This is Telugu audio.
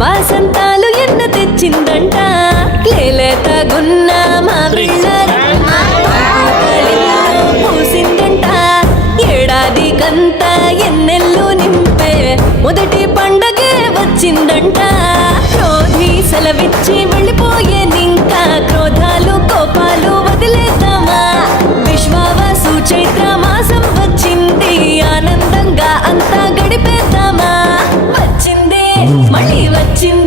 వాసంతాలు ఎన్న తెచ్చిందంట లేలేతగున్న మా పూసిందంట ఏడాదికంతా ఎన్నెల్లు నింపే మొదటి పండగే వచ్చిందంట క్రోధి సెలవిచ్చి వెళ్ళిపోయేనింకా క్రోధాలు కోపాలు వదిలేద్దామా విశ్వావసు చైత్ర మాసం వచ్చింది ఆనందంగా అంతా గడిపేద్దామా వచ్చింది మళ్ళీ వచ్చింది